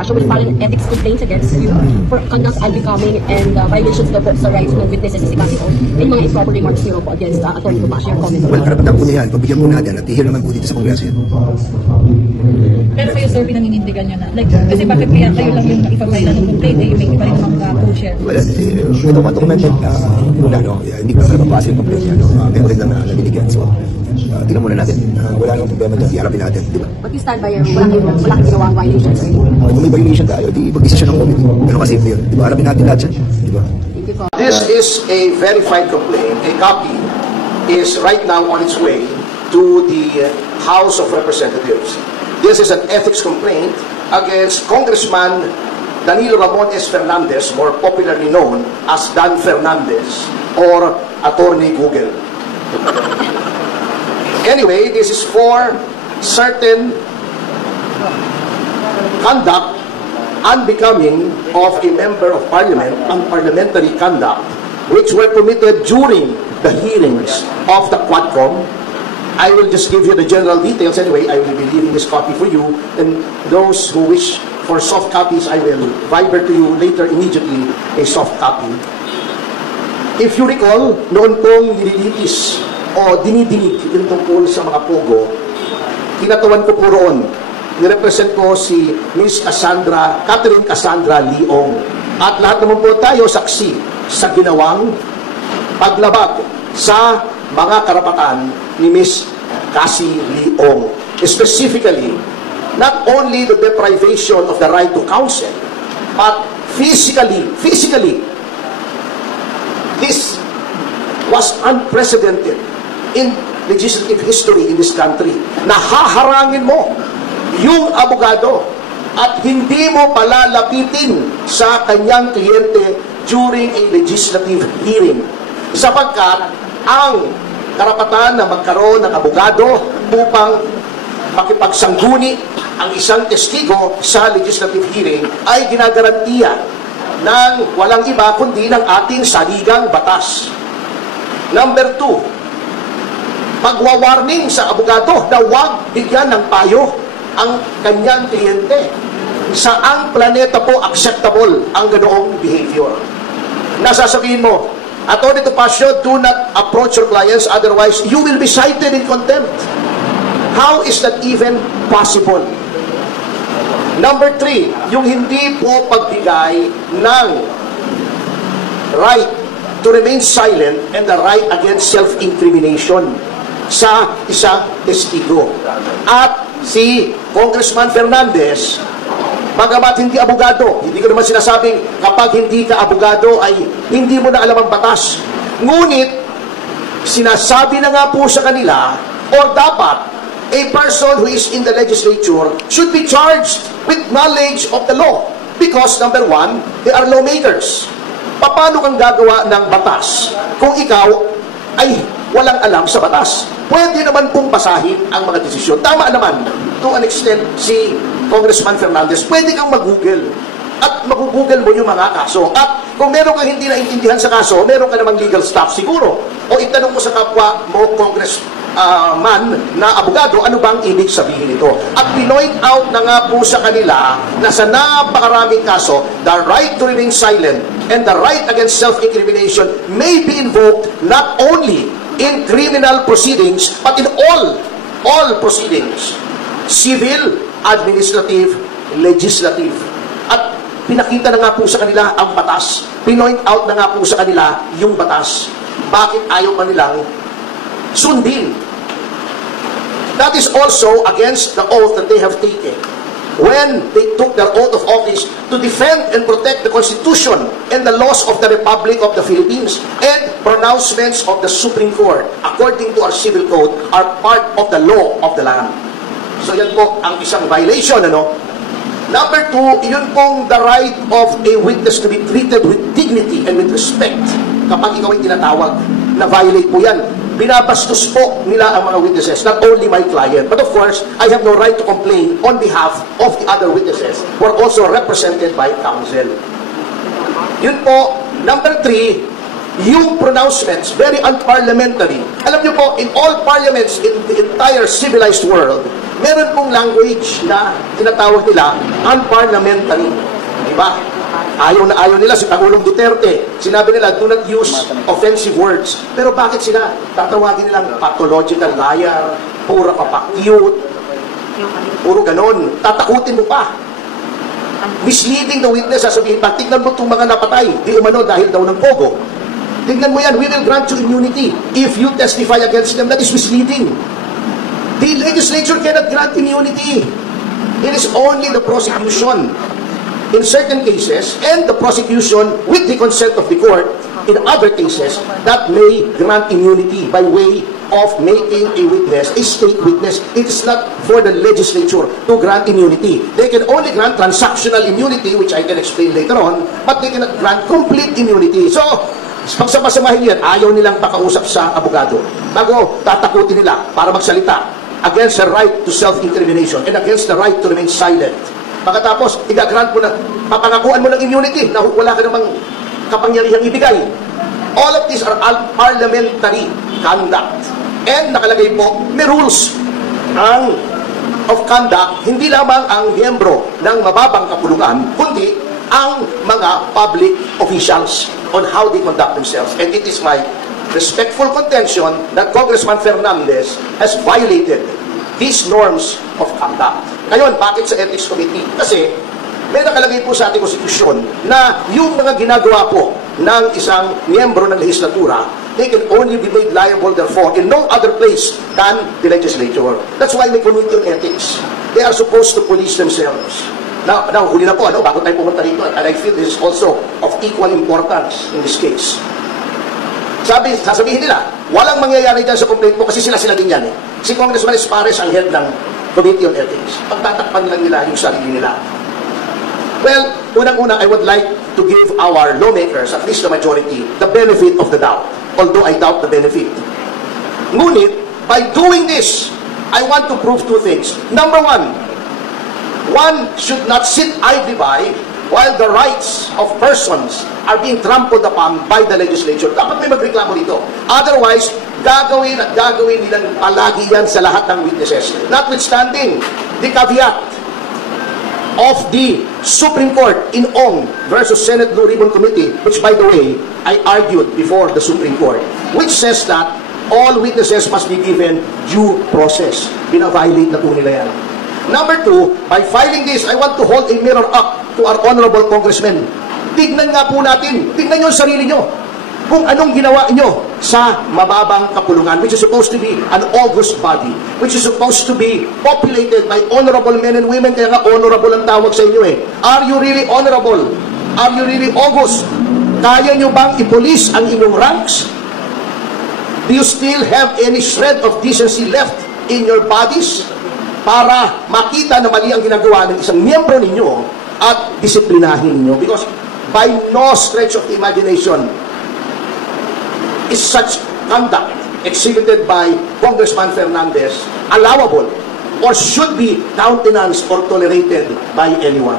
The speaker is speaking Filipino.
She will file an ethics complaints against you for conduct unbecoming and violations of the rights ng witnesses si Casio and mga improper remarks niyo po against Atty. Tomas. Your comment. Well, karapatan po niyan. Pagbigyan po natin at ihir naman po dito sa Kongreso yan. Pero kayo, sir, pinaninindigan nyo na. Like, kasi bakit kaya kayo lang yung ipapay ng complaint, eh, may iba rin mga co-chair. Well, ito documented muna, no? Hindi ko na mapasa yung complaint niya, no? Meron rin lang nabinigyan. So, tingnan muna natin. Wala nang problema dyan. Iharapin natin, di ba? But you stand by your wala kang ginawang violations. Kung may violation tayo, di mag-isa siya ng committee. Ganun kasi yun. Di ba? Harapin natin lahat yan. Di ba? This is a verified complaint. A copy is right now on its way to the House of Representatives. This is an ethics complaint against Congressman Danilo Ramon S. Fernandez, more popularly known as Dan Fernandez or Attorney Google. Anyway, this is for certain conduct unbecoming of a member of parliament, unparliamentary conduct, which were committed during the hearings of the Quadcom. I will just give you the general details anyway. I will be leaving this copy for you, and those who wish for soft copies, I will viber to you later immediately a soft copy. If you recall, noon kong nililitis o dinidinig yung tungkol sa mga pogo, kinatawan ko po roon. Nirepresent ko si Miss Catherine Cassandra Leong. At lahat naman po tayo saksi sa ginawang paglabag sa mga karapatan ni Miss Cassie Leong. Specifically, not only the deprivation of the right to counsel, but physically, this was unprecedented in legislative history in this country. Nahaharangin mo yung abogado at hindi mo palalapitin sa kanyang kliyente during a legislative hearing. Sapagkat ang karapatan na magkaroon ng abogado upang makipagsangguni ang isang testigo sa legislative hearing ay ginagarantiya ng walang iba kundi ng ating saligang batas. Number 2, pagwawarning sa abogado na huwag bigyan ng payo ang kanyang kliyente. Saang planeta po acceptable ang ganoong behavior? Nasasabihin mo, Atty. Topacio, do not approach your clients, otherwise you will be cited in contempt. How is that even possible? Number 3, yung hindi po pagbigay ng right to remain silent and the right against self-incrimination sa isang testigo. At si Congressman Fernandez, bagamat hindi abogado, hindi ko naman sinasabing kapag hindi ka abogado ay hindi mo na alam ang batas. Ngunit, sinasabi na nga po sa kanila, or dapat, a person who is in the legislature should be charged with knowledge of the law. Because, number 1, they are lawmakers. Paano kang gagawa ng batas kung ikaw ay walang alam sa batas? Pwede naman pong basahin ang mga desisyon. Tama naman, to an extent, si Congressman Fernandez, pwede kang mag-google at mag-google mo yung mga kaso. At kung meron kang hindi naintindihan sa kaso, meron ka namang legal staff siguro. O itanong mo sa kapwa mo, congressman na abogado, ano bang ibig sabihin nito? At pinoint out na nga po sa kanila na sa napakaraming kaso, the right to remain silent and the right against self-incrimination may be invoked not only in criminal proceedings, but in all proceedings. Civil, administrative, legislative. At pinakita na nga po sa kanila ang batas. Pinoint out na nga po sa kanila yung batas. Bakit ayaw pa nilang sundin? That is also against the oath that they have taken when they took their oath of office to defend and protect the Constitution and the laws of the Republic of the Philippines, and pronouncements of the Supreme Court, according to our civil code, are part of the law of the land. So yan po ang isang violation, ano? Number 2, yun pong the right of a witness to be treated with dignity and with respect. Kapag ikaw ay tinatawag, na-violate po yan. Binabastos po nila ang mga witnesses, not only my client, but of course, I have no right to complain on behalf of the other witnesses who are also represented by counsel. Yun po. Number 3, yung pronouncements, very unparliamentary. Alam niyo po, in all parliaments in the entire civilized world, meron pong language na tinatawag nila unparliamentary. Diba? Ayaw na ayaw nila si Pangulong Duterte. Sinabi nila, do not use offensive words. Pero bakit sila tatawagin nilang pathological liar, puro kapakyut, puro ganon. Tatakutin mo pa. Misleading the witness, sasabihin pa, tignan mo itong mga napatay, di umano dahil daw ng pogo. Tignan mo yan, we will grant you immunity. If you testify against them, that is misleading. The legislature cannot grant immunity. It is only the prosecution in certain cases and the prosecution with the consent of the court in other cases that may grant immunity by way of making a witness a state witness. It is not for the legislature to grant immunity. They can only grant transactional immunity, which I can explain later on, but they cannot grant complete immunity. So, pagsama-samahin yan, ayaw nilang pakausap sa abogado. Bago tatakutin nila para magsalita against the right to self-incrimination and against the right to remain silent. Pagkatapos, igagrant mo na, papangakuan mo ng immunity na wala ka namang kapangyarihang ibigay. All of these are parliamentary conduct. And nakalagay po, may rules of conduct, hindi lamang ang miyembro ng mababang kapulungan, kundi ang mga public officials on how they conduct themselves. And it is my respectful contention that Congressman Fernandez has violated these norms of conduct. Ngayon, bakit sa Ethics Committee? Kasi may nakalagay po sa ating konstitusyon na yung mga ginagawa po ng isang miyembro ng legislatura, they can only be made liable therefore in no other place than the legislature. That's why may committee on ethics. They are supposed to police themselves. Now huli na po, bago tayo pumunta rito, and I feel this is also of equal importance in this case. Sasabihin nila, walang mangyayari dyan sa complaint mo kasi sila din yan. Si Congressman Espares ang head ng Committee on Ethics. Pagtatakpan lang nila yung sarili nila. Well, unang-una, I would like to give our lawmakers, at least the majority, the benefit of the doubt. Although I doubt the benefit. Ngunit, by doing this, I want to prove two things. Number one should not sit idly by while the rights of persons are being trampled upon by the legislature. Dapat may magreklamo dito. Otherwise, gagawin nilang palagi yan sa lahat ng witnesses. Notwithstanding the caveat of the Supreme Court in Ong versus Senate Blue Ribbon Committee, which by the way, I argued before the Supreme Court, which says that all witnesses must be given due process. Bina-violate na po nila yan. Number two, by filing this, I want to hold a mirror up to our honorable congressmen. Tignan nga po natin, tignan nyo ang sarili nyo kung anong ginawa nyo sa mababang kapulungan, which is supposed to be an august body, which is supposed to be populated by honorable men and women, kaya nga honorable ang tawag sa inyo eh. Are you really honorable? Are you really august? Kaya nyo bang ipolis ang inyong ranks? Do you still have any shred of decency left in your bodies para makita na mali ang ginagawa ng isang miyembro ninyo at disiplinahin ninyo? Because by no stretch of the imagination is such conduct exhibited by Congressman Fernandez allowable or should be countenanced or tolerated by anyone.